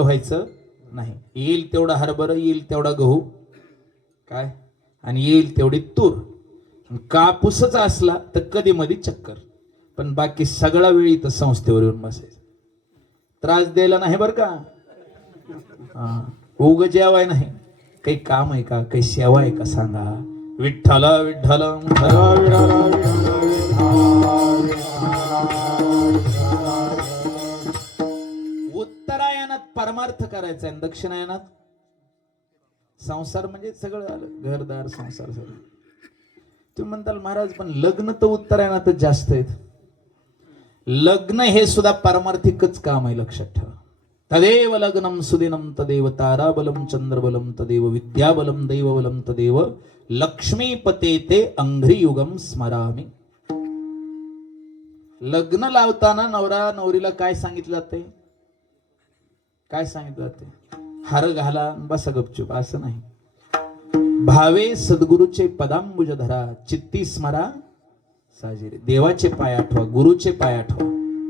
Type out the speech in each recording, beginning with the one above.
व्हायचं नाही. येईल तेवढा हरभरा, येईल तेवढा गहू काय, आणि येईल तेवढी तूर. कापूसच असला तर कधी मधी चक्कर, पण बाकी सगळा वेळ इथं संस्थेवर येऊन बसायचं. त्रास द्यायला नाही बरं का, उग जेवाय नाही. काही काम आहे का, काही सेवा आहे का सांगा. विठ्ठल विठ्ठल उत्तरायणात परमार्थ करायचा आहे, दक्षिणायनात संसार म्हणजे सगळं आलं, घरदार संसार सगळं. तुम्ही म्हणताल महाराज पण लग्न तर उत्तरायणातच जास्त आहेत. लग्न हे सुद्धा पारमार्थिकच काम आहे, लक्षात ठेवा. तदेव लग्नम सुदिनम तदेव ताराबलम चंद्रबलम तदेव विद्याबलम दैवबलम तदेव लक्ष्मीपते ते अंघ्रियुगम स्मरामी. लग्न लावताना नवरा नवरीला काय सांगितलं जाते, काय सांगितलं जाते? हार घाला बसा गपचूप असं नाही. भावे सद्गुरूचे पदांबुज धरा, चित्ती स्मरा साजिरे. देवाचे पाय आठवा, गुरुचे पाय आठवा.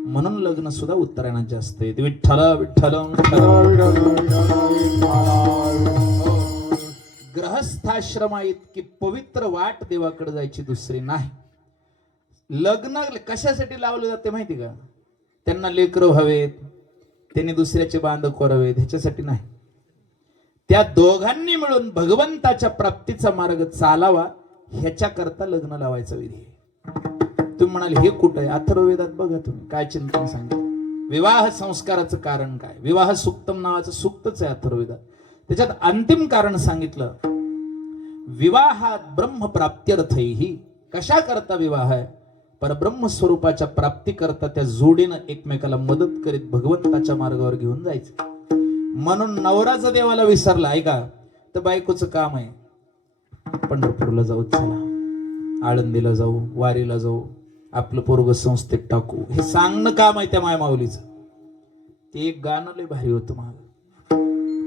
म्हणून लग्न सुद्धा उत्तरायणात जास्त आहे. विठ्ठल विठ्ठल. ग्रहस्थाश्रमा इतकी पवित्र वाट देवाकडे जायची दुसरी नाही. लग्न कशासाठी लावलं जाते माहिती का? त्यांना लेकरं व्हावेत, त्यांनी दुसऱ्याचे बांध कोरावेत, ह्याच्यासाठी नाही. त्या दोघांनी मिळून भगवंताच्या प्राप्तीचा मार्ग चालावा, ह्याच्या करता लग्न लावायचा विधी आहे. तुम्ही म्हणाल हे कुठं आहे? अथर्ववेदात बघा तुम्ही काय चिंतन सांगितलं. विवाह संस्काराचं कारण काय? विवाह सुक्तम नावाचं सुक्तच आहे अथर्ववेदात. त्याच्यात अंतिम कारण सांगितलं, विवाहात ब्रह्म प्राप्त्यर्थही. कशा करता विवाह आहे? परब्रह्म स्वरूपाच्या प्राप्ती करता त्या जोडीनं एकमेकाला मदत करीत भगवंताच्या मार्गावर घेऊन जायचं. म्हणून नवराचा देवाला विसरला ऐका तर बायकोचं काम आहे, पंढरपूरला जाऊ, चला आळंदीला जाऊ, वारीला जाऊ, आपलं पोरग संस्थेत टाकू, हे सांगणं काम आहे त्या माय माऊलीचं. ते एक गाणं लय भारी होतं माग,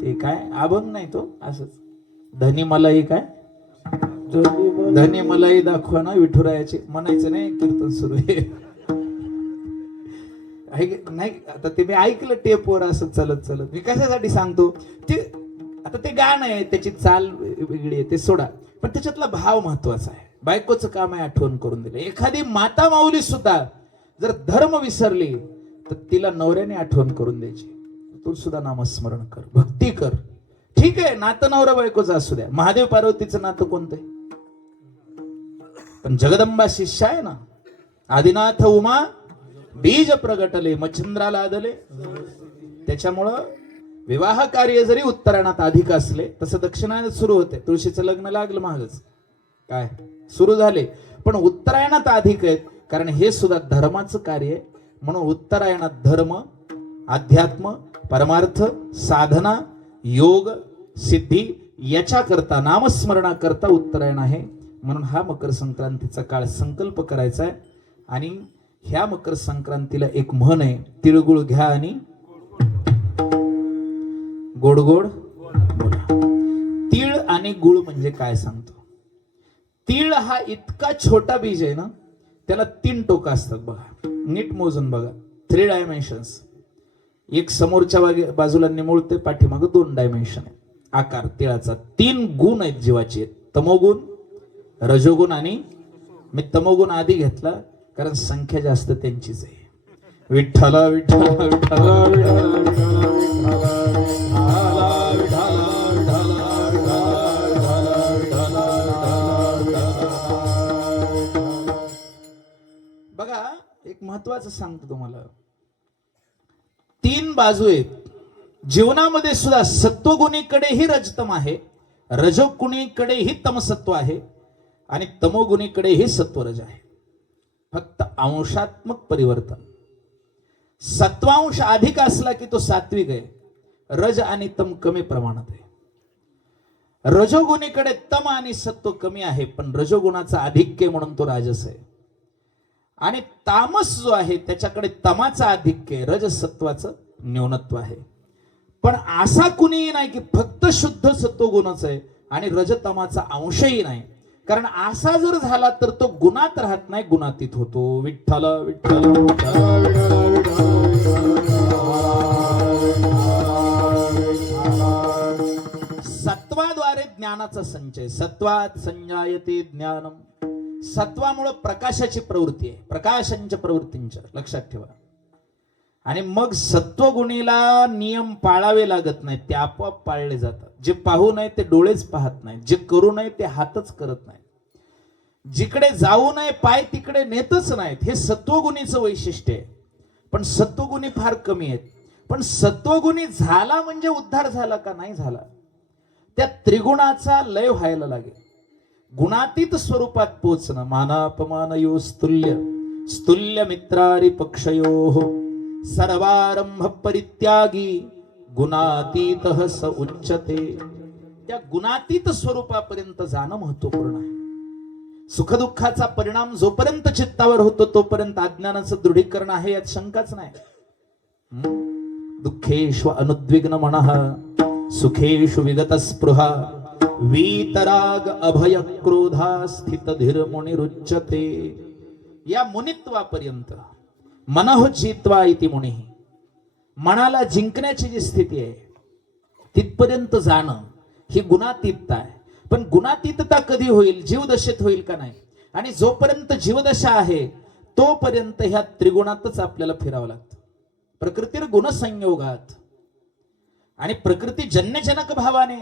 ते काय अभंग नाही तो, असंच धनी मलाई काय, धनी मलाई दाखवा ना विठुरायाचे म्हणायचं नाही, कीर्तन सुरू आहे नाही. आता ते मी ऐकलं टेपवर असं चलत चलत. मी कशासाठी सांगतो ते, आता ते गाणं आहे त्याची चाल वेगळी आहे ते सोडा, पण त्याच्यातला भाव महत्वाचा आहे. बायकोचं काम आहे आठवण करून दिलं. एखादी माता माऊली सुद्धा जर धर्म विसरली तर तिला नवऱ्याने आठवण करून द्यायची, तू सुद्धा नामस्मरण कर, भक्ती कर. ठीक आहे नातं नवरा बायकोचं असू द्या. महादेव पार्वतीचं नातं कोणतं आहे? पण जगदंबा शिष्य आहे ना. आदिनाथ उमा बीज प्रगटले, मच्छिंद्राला आदले. त्याच्यामुळं विवाह कार्य जरी उत्तरायणात अधिक असले तसं दक्षिणायनात सुरू होते. तुळशीचं लग्न लागलं महागच काय सुरू झाले, पण उत्तरायणात अधिक आहेत कारण हे सुद्धा धर्माचं कार्य आहे. म्हणून उत्तरायणात धर्म, अध्यात्म, परमार्थ, साधना, योग, सिद्धी याच्या करता, नामस्मरणा करता उत्तरायण आहे. म्हणून हा मकर संक्रांतीचा काळ संकल्प करायचा आहे. आणि ह्या मकर संक्रांतीला एक म्हण आहे, तिळगुळ घ्या आणि गोड गोड बोला. तीळ आणि गुळ म्हणजे काय सांगतो. तीळ हा इतका छोटा बीज आहे ना, त्याला 3 टोकं असतात बघा, नीट मोजून बघा. 3 डायमेन्शन्स. एक समोरच्या बाजूला निमुळते, पाठीमागं 2 डायमेन्शन आहे आकार तिळाचा. 3 गुण आहेत जीवाचे, तमोगुण, रजोगुण आणि मी तमोगुण आधी घेतला कारण संख्या जास्त त्यांचीच आहे. विठ्ठल विठ्ठल विठ्ठल बघा. एक महत्वाचं सांगतो तुम्हाला, 3 बाजू आहेत जीवनामध्ये सुद्धा. सत्वगुणीकडेही रजतम आहे, रजोगुणीकडेही तमसत्व आहे आणि तमोगुणीकडेही सत्वरज आहे. फक्त अंशात्मक परिवर्तन. सत्वांश अधिक असला की तो सात्विक आहे, रज आणि तम कमी प्रमाणात आहे. रजोगुणीकडे तम आणि सत्व कमी आहे, पण रजोगुणाचा आधिक्य म्हणून तो राजस आहे. आणि तामस जो आहे त्याच्याकडे तमाचा आधिक्य आहे, रजसत्वाचं न्यूनत्व आहे. पण असा कुणीही नाही की फक्त शुद्ध सत्वगुणच आहे आणि रजतमाचा अंशही नाही. कारण असा जर झाला तर तो गुणात राहत नाही, गुणातीत होतो. विठ्ठल विठ्ठल. ज्ञानाचा संचय. सत्वात संजायते ज्ञानम. सत्वामुळे प्रकाशाची प्रवृत्ती आहे, प्रकाशांच्या प्रवृत्तींच्या, लक्षात ठेवा. आणि मग सत्वगुणीला नियम पाळावे लागत नाहीत, ते आपोआप पाळले जातात. जे पाहू नये ते डोळेच पाहत नाहीत, जे करू नये ते हातच करत नाहीत, जिकडे जाऊ नये पाय तिकडे नेतच नाहीत. हे सत्वगुणीचं वैशिष्ट्य आहे. पण सत्वगुणी फार कमी आहेत. पण सत्वगुणी झाला म्हणजे उद्धार झाला का? नाही झाला. त्या त्रिगुणाचा लय व्हायला लागेल. गुणातीत स्वरूपात पोचणं. मानापमानयो स्तुल्य स्तुल्य मित्रारी पक्षयो सर्वारंभ परित्यागी गुणातीत स उच्चते. त्या गुणातीत स्वरूपापर्यंत जाणं महत्वपूर्ण आहे. सुखदुःखाचा परिणाम जोपर्यंत चित्तावर होतो तोपर्यंत अज्ञानाचं दृढीकरण आहे, यात शंकाच नाही. दुःखेषु अनुद्विग्न मनः सुखेषु विगत स्पृहा वीतराग अभय क्रोधा स्थित धीर मुनिरुच्यते. या मुनित्वापर्यंत मनः जित्वा इति मुनी, मनाला जिंकण्याची जी स्थिती आहे तिथपर्यंत जाणं ही गुणातीतता आहे. पण गुणातीतता कधी होईल? जीवदशेत होईल का? नाही. आणि जोपर्यंत जीवदशा आहे तोपर्यंत ह्या त्रिगुणातच आपल्याला फिरावं लागतं. प्रकृतीर गुणसंयोगात आणि प्रकृती जन्यजनक भावाने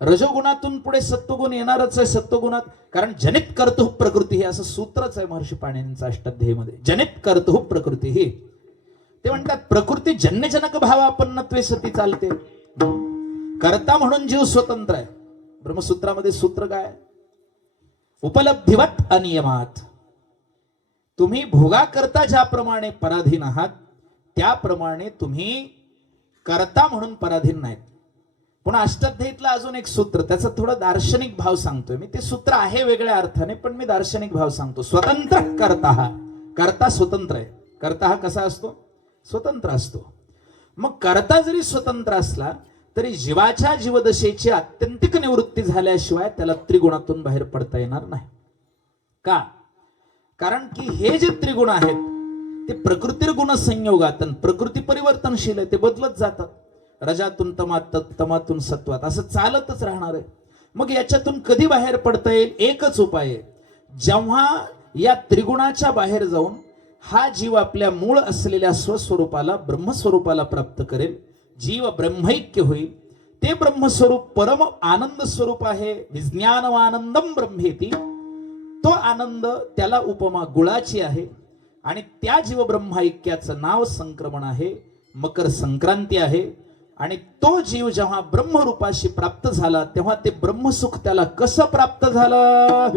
रजोगुणातून पुढे सत्वगुण येणारच आहे. सत्वगुणात कारण जनित कर्तु प्रकृती हे असं सूत्रच आहे महर्षी पाणिनींचं अष्टाध्यायीमध्ये. जनित कर्तु प्रकृती हे ते म्हणतात प्रकृती जन्यजनक भावापन्नत्वे सती चालते. कर्ता म्हणून जीव स्वतंत्र आहे. ब्रह्मसूत्रामध्ये सूत्र काय? उपलब्धिवत अनियमात. तुम्ही भोगा करता ज्याप्रमाणे पराधीन आहात त्याप्रमाणे तुम्ही कर्ता म्हणून पराधीन नाहीत. पण अष्टाध्यायीतलं अजून एक सूत्र, त्याचा थोडा दार्शनिक भाव सांगतोय मी. ते सूत्र आहे वेगळ्या अर्थाने, पण मी दार्शनिक भाव सांगतो. स्वतंत्र कर्ता हा. कर्ता स्वतंत्र आहे. कर्ता हा कसा असतो? स्वतंत्र असतो. मग कर्ता जरी स्वतंत्र असला तरी जीवाच्या जीवदशेची आत्यंतिक निवृत्ती झाल्याशिवाय त्याला त्रिगुणातून बाहेर पडता येणार नाही. का? कारण की हे जे त्रिगुण आहेत ते प्रकृतीर गुण संयोगात, प्रकृती परिवर्तनशील आहे, ते बदलत जातात. रजातून तमात, तमातून सत्वात, असं चालतच राहणार आहे. मग याच्यातून कधी बाहेर पडता येईल? एकच उपाय आहे. जेव्हा या त्रिगुणाच्या बाहेर जाऊन हा जीव आपल्या मूळ असलेल्या स्वस्वरूपाला, ब्रह्मस्वरूपाला प्राप्त करेल. जीव ब्रह्मैक्य होईल. ते ब्रह्मस्वरूप परम आनंद स्वरूप आहे. विज्ञानमानंदम ब्रह्मेती. तो आनंद, त्याला उपमा गुळाची आहे. आणि त्या जीव ब्रह्मैक्याचं नाव संक्रमण आहे, मकर संक्रांती आहे. आणि तो जीव जेव्हा ब्रह्मरूपाशी प्राप्त झाला तेव्हा ते ब्रह्मसुख त्याला कसं प्राप्त झालं?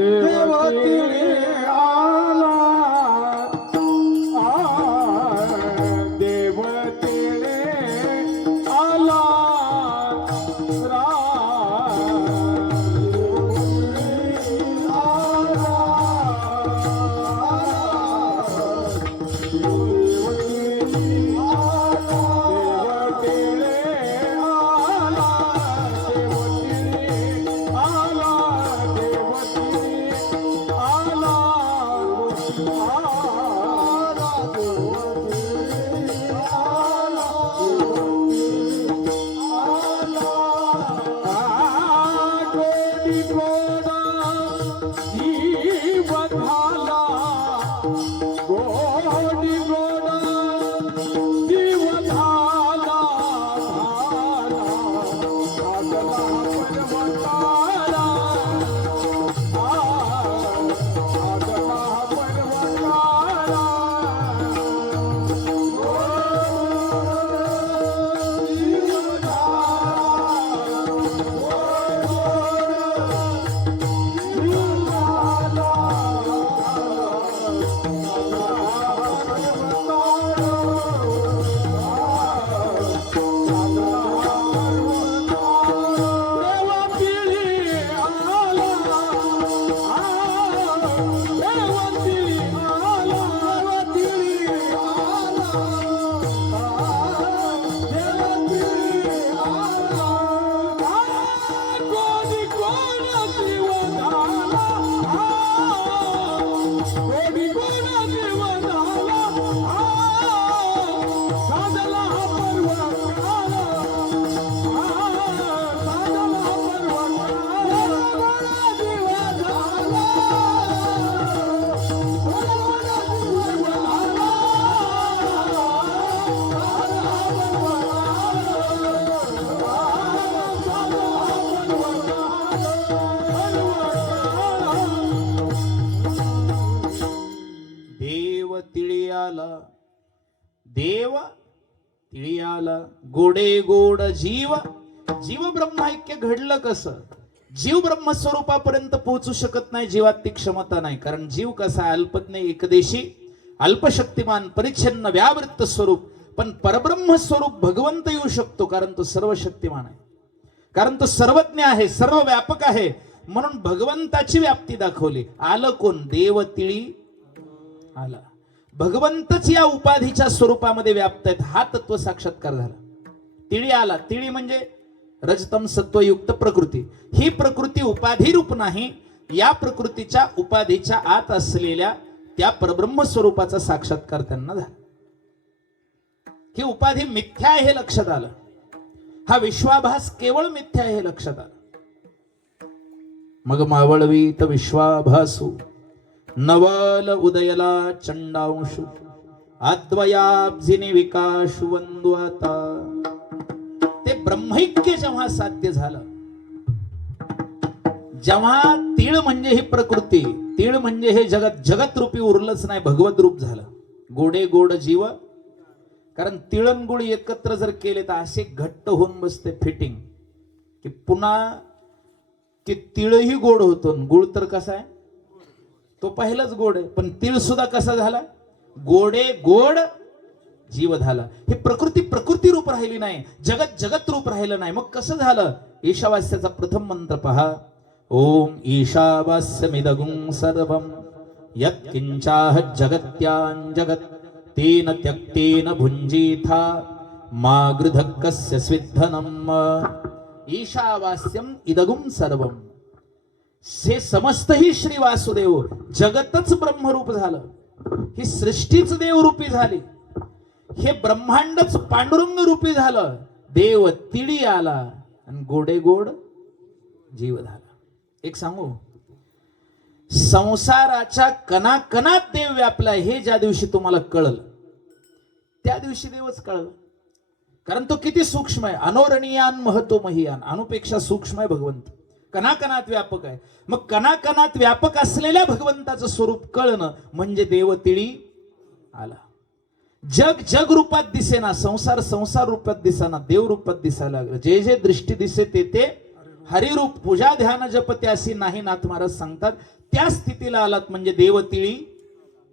आला. गोडे गोड जीव. जीव ब्रह्मैक्य घडलं कसं? जीव ब्रह्मस्वरूपापर्यंत पोहोचू शकत नाही, जीवात ती क्षमता नाही. कारण जीव कसा आहे? अल्पज्ञ, एकदेशी, अल्पशक्तिमान, परिच्छिन्न, व्यावृत्त स्वरूप. पण परब्रह्म स्वरूप भगवंत येऊ शकतो, कारण तो सर्व शक्तिमान आहे, कारण तो सर्वज्ञ आहे, सर्व व्यापक आहे. म्हणून भगवंताची व्याप्ती दाखवली. आलं कोण? देव तिळी आला. भगवंतच या उपाधीच्या स्वरूपामध्ये व्याप्त आहेत, हा तत्व साक्षात्कार झाला. तिळी आला. तिळी म्हणजे रजतम सत्वयुक्त प्रकृती. ही प्रकृती उपाधी रूप नाही, या प्रकृतीच्या उपाधीच्या आत असलेल्या त्या परब्रह्म स्वरूपाचा साक्षात्कार त्यांना झाला. ही उपाधी मिथ्या आहे हे लक्षात आलं. हा विश्वाभास केवळ मिथ्या आहे हे लक्षात आलं. मग मावळवीत विश्वाभासू नवल उदयला चंडांशु अद्वयाब्जिनी विकाशु वंदू आता. ते ब्रह्मैक्य जेव्हा साध्य झालं, जेव्हा तीळ म्हणजे ही प्रकृती, तीळ म्हणजे हे जगत, जगत रूपी उरलंच नाही, भगवत रूप झालं. गोडे गोड जीव. कारण तिळण गुळ एकत्र जर केले तर असे घट्ट होऊन बसते फिटिंग, की पुन्हा की तिळही गोड होतो. गुळ तर कसा आहे? तो पहिलाच गोड आहे, पण तीळ सुद्धा कसा झाला? गोडे गोड जीव झाला. ही प्रकृती प्रकृती रूप राहिली नाही, जगत जगत रूप राहिलं नाही. मग कसं झालं? ईशावास्याचा प्रथम मंत्र पहा. ओम ईशावास्यमिदगुं सर्वं यत्किंचाह जगत्यां जगत तेन त्यक्तेन भुंजीथा मा गृधक्कस्य स्विद्धनम्. ईशावास्यम इदगुं सर्वं. हे समस्त ही श्री वासुदेव, जगतच ब्रह्मरूप झालं, ही सृष्टीच देवरूपी झाली, हे ब्रह्मांडच पांडुरंग रूपी झालं. देव तिळी आला आणि गोडे गोड जीव झाला. एक सांगू, संसाराच्या कणाकणात देव व्यापला हे ज्या दिवशी तुम्हाला कळलं, त्या दिवशी देवच कळलं. कारण तो किती सूक्ष्म आहे. अनोरणीयान महतो महियान. अणुपेक्षा सूक्ष्म आहे भगवंत, कणाकणात व्यापक आहे. मग कणाकणात व्यापक असलेल्या भगवंताचं स्वरूप कळणं म्हणजे देव तिळी आला. जग जग रूपात दिसेना, संसार संसार रूपात दिसेना, देव रूपात दिसायला लागलं. जे जे दृष्टी दिसे ते ते हरिरूप. पूजा ध्यान जप त्यासी नाही, नाथ महाराज सांगतात. त्या स्थितीला आलात म्हणजे देव तिळी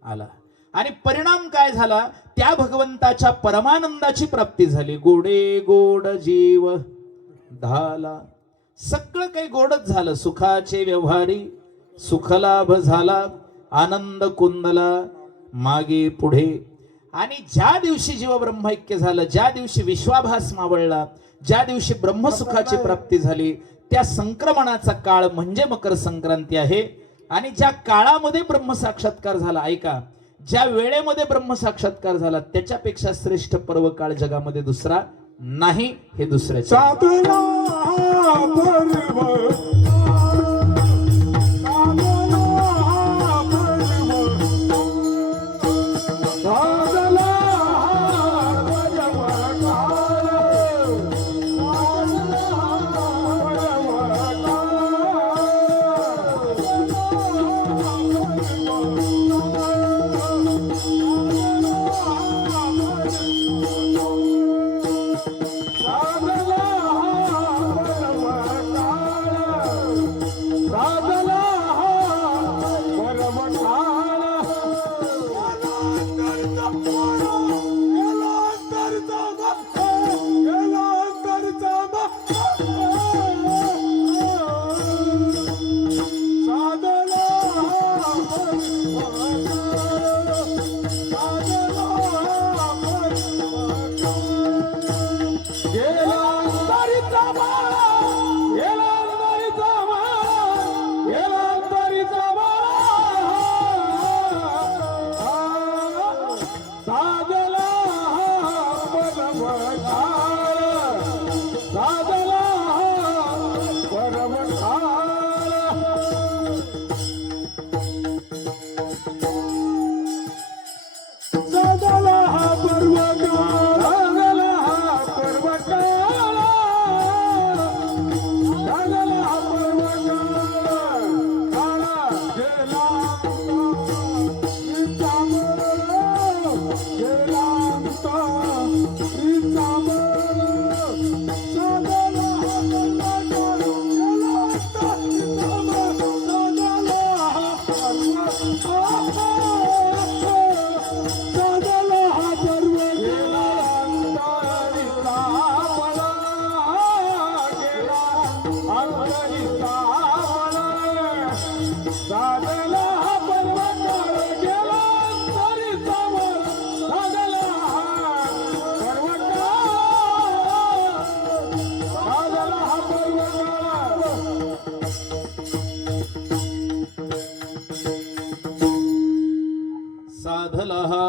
आला. आणि परिणाम काय झाला? त्या भगवंताच्या परमानंदाची प्राप्ती झाली. गोडे गोड जीव झाला. सगळं काही गोडच झालं. सुखाचे व्यवहारी सुखलाभ झाला, आनंद कुंदला मागे पुढे. आणि ज्या दिवशी जीव ब्रह्मैक्य झालं, ज्या दिवशी विश्वाभास मावळला, ज्या दिवशी ब्रह्मसुखाची प्राप्ती झाली, त्या संक्रमणाचा काळ म्हणजे मकर संक्रांती आहे. आणि ज्या काळामध्ये ब्रह्मसाक्षात्कार झाला, ऐका, ज्या वेळेमध्ये ब्रह्मसाक्षात्कार झाला त्याच्यापेक्षा श्रेष्ठ पर्व काळ जगामध्ये दुसरा नाही. हे दुसऱ्याचे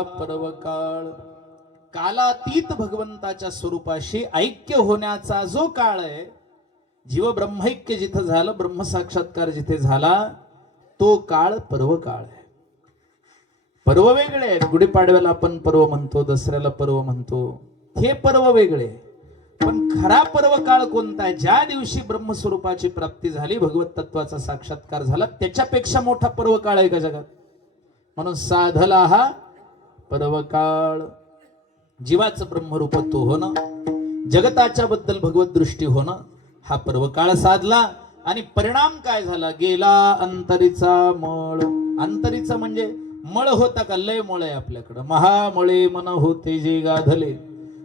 पर्वकाळ. कालातीत भगवंताच्या स्वरूपाशी ऐक्य होण्याचा जो काळ आहे, जीव ब्रह्मैक्य जिथं झालं, ब्रह्मसाक्षात्कार जिथे झाला, तो काळ पर्वकाळ आहे. पर्व वेगळे आहेत. गुढीपाडव्याला आपण पर्व म्हणतो, दसऱ्याला पर्व म्हणतो, हे पर्व वेगळे. पण खरा पर्व काळ कोणता आहे? ज्या दिवशी ब्रह्मस्वरूपाची प्राप्ती झाली, भगवत तत्वाचा साक्षात्कार झाला, त्याच्यापेक्षा मोठा पर्व काळ आहे का जगात? म्हणून साधला हा पर्व काळ. जीवाचं ब्रह्मरूपत्व होणं, जगताच्या बद्दल भगवत दृष्टी होणं, हा पर्व काळ साधला. आणि परिणाम काय झाला? गेला अंतरीचा मळ. अंतरीचा म्हणजे मळ होता का? लय मळ आहे आपल्याकडं. महामळे मन होते जे गाधले,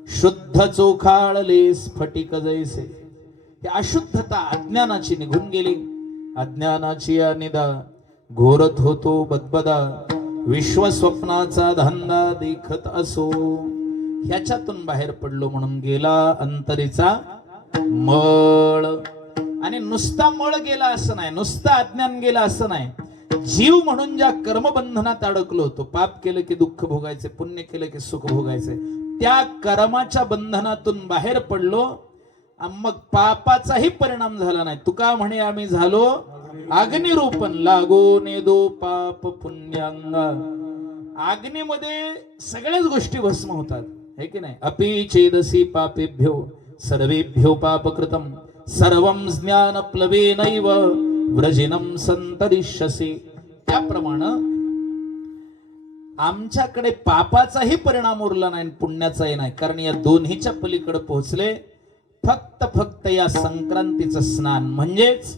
शुद्ध चोखाळले स्फटिक जैसे. ही अशुद्धता अज्ञानाची निघून गेली. अज्ञानाची अनिदा घोरत होतो बदबदा, विश्व स्वप्नाचा धंदा देखत असो. ह्याच्यातून बाहेर पडलो म्हणून गेला अंतरीचा मळ. आणि नुसता मळ गेला असं नाही, नुसता अज्ञान गेला असं नाही. जीव म्हणून ज्या कर्मबंधनात अडकलो होतो, पाप केलं की दुःख भोगायचे, पुण्य केलं की सुख भोगायचे, त्या कर्माच्या बंधनातून बाहेर पडलो. मग पापाचाही परिणाम झाला नाही. तुका म्हणे आम्ही झालो अग्निरूपन, लागो नेदो पाप पुण्यांगा. अग्नीमध्ये सगळ्याच गोष्टी भस्म होतात, है की नाही? अपि चेदसी पापेभ्यो सर्वेभ्यो पापकृतम, सर्वं ज्ञान प्लवेनैव व्रजिनम संतरिष्यसे. त्याप्रमाणे आमच्याकडे पापाचाही परिणाम उरला नाही, पुण्याचाही नाही. कारण या दोन्हीच्या पलीकडे पोहोचले. फक्त या संक्रांतीचं स्नान म्हणजेच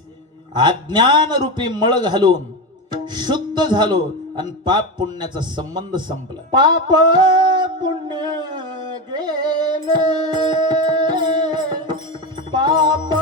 अज्ञान रूपी मळ घालून शुद्ध झालो आणि पाप पुण्याचा संबंध संपला. पाप पुण्य गेले, पाप